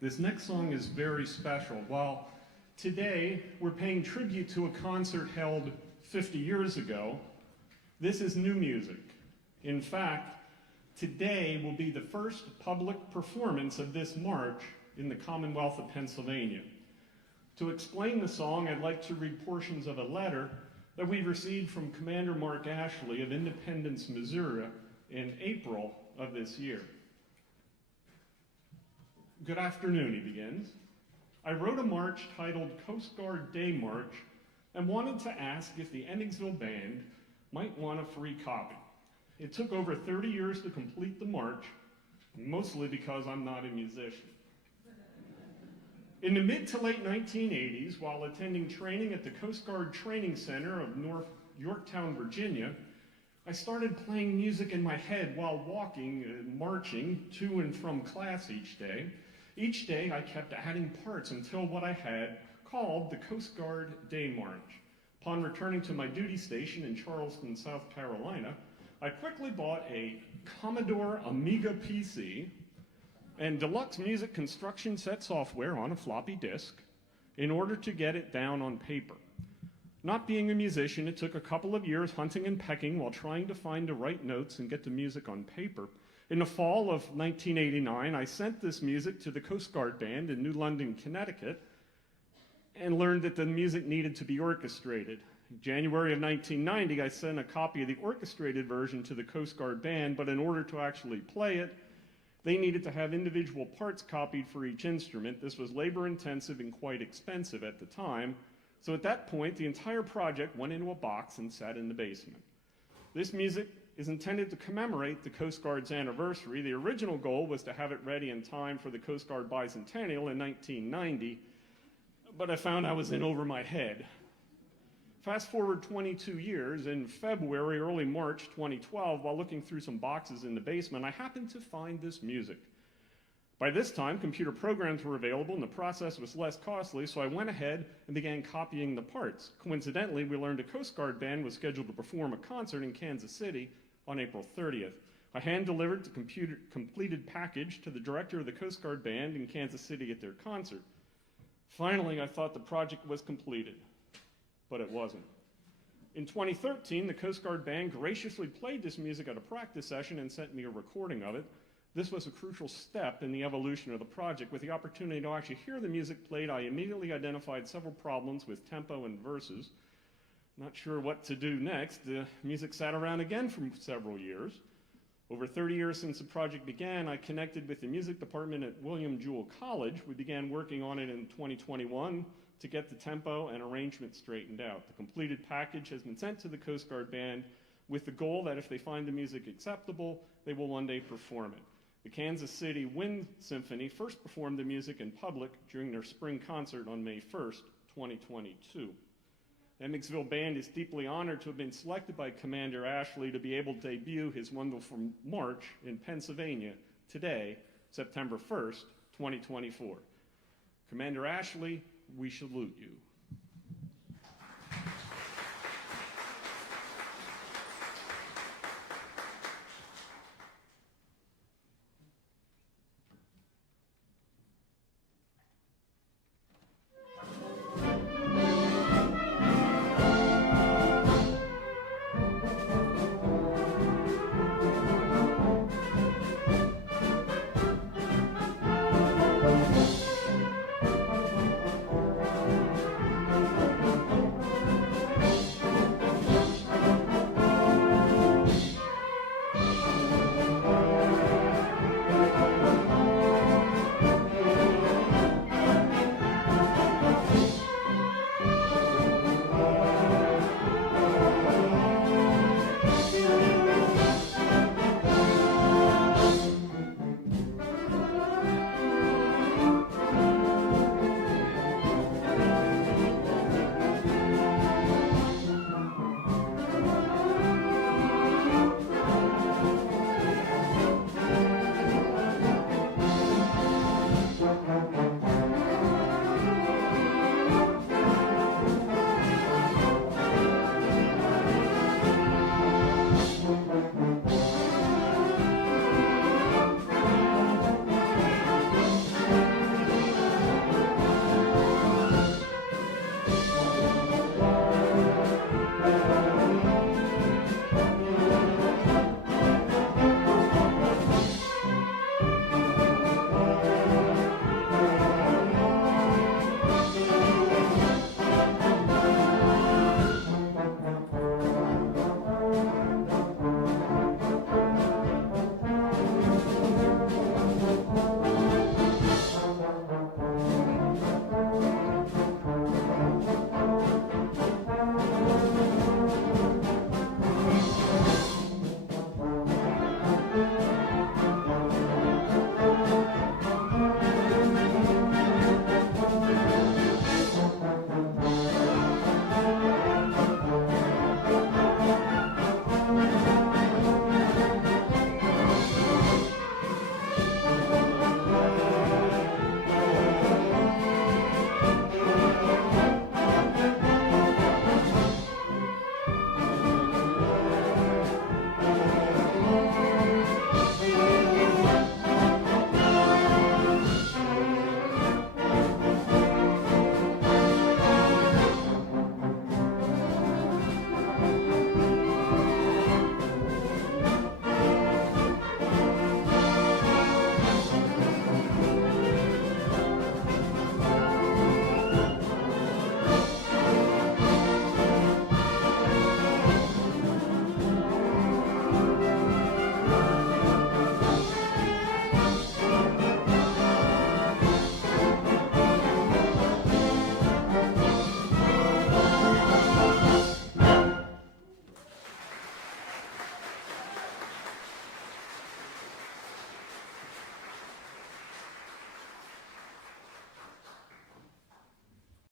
This next song is very special. While today we're paying tribute to a concert held 50 years ago, this is new music. In fact, today will be the first public performance of this march in the Commonwealth of Pennsylvania. To explain the song, I'd like to read portions of a letter that we received from Commander Mark Ashley of Independence, Missouri in April of this year. Good afternoon, he begins. I wrote a march titled Coast Guard Day March and wanted to ask if the Emigsville band might want a free copy. It took over 30 years to complete the march, mostly because I'm not a musician. In the mid to late 1980s, while attending training at the Coast Guard Training Center of North Yorktown, Virginia, I started playing music in my head while walking and marching to and from class each day. Each day, I kept adding parts until what I had called the Coast Guard Day March. Upon returning to my duty station in Charleston, South Carolina, I quickly bought a Commodore Amiga PC and deluxe music construction set software on a floppy disk in order to get it down on paper. Not being a musician, it took a couple of years hunting and pecking while trying to find the right notes and get the music on paper. In the fall of 1989, I sent this music to the Coast Guard Band in New London, Connecticut, and learned that the music needed to be orchestrated. In January of 1990, I sent a copy of the orchestrated version to the Coast Guard Band, but in order to actually play it, they needed to have individual parts copied for each instrument. This was labor-intensive and quite expensive at the time, so at that point, the entire project went into a box and sat in the basement. This music is intended to commemorate the Coast Guard's anniversary. The original goal was to have it ready in time for the Coast Guard bicentennial in 1990, but I found I was in over my head. Fast forward 22 years, in February, early March 2012, while looking through some boxes in the basement, I happened to find this music. By this time, computer programs were available and the process was less costly, so I went ahead and began copying the parts. Coincidentally, we learned a Coast Guard band was scheduled to perform a concert in Kansas City on April 30th. I hand-delivered the completed package to the director of the Coast Guard Band in Kansas City at their concert. Finally, I thought the project was completed, but it wasn't. In 2013, the Coast Guard Band graciously played this music at a practice session and sent me a recording of it. This was a crucial step in the evolution of the project. With the opportunity to actually hear the music played, I immediately identified several problems with tempo and verses. Not sure what to do next. The music sat around again for several years. Over 30 years since the project began, I connected with the music department at William Jewell College. We began working on it in 2021 to get the tempo and arrangement straightened out. The completed package has been sent to the Coast Guard Band with the goal that if they find the music acceptable, they will one day perform it. The Kansas City Wind Symphony first performed the music in public during their spring concert on May 1st, 2022. The Emigsville Band is deeply honored to have been selected by Commander Ashley to be able to debut his wonderful march in Pennsylvania today, September 1st, 2024. Commander Ashley, we salute you.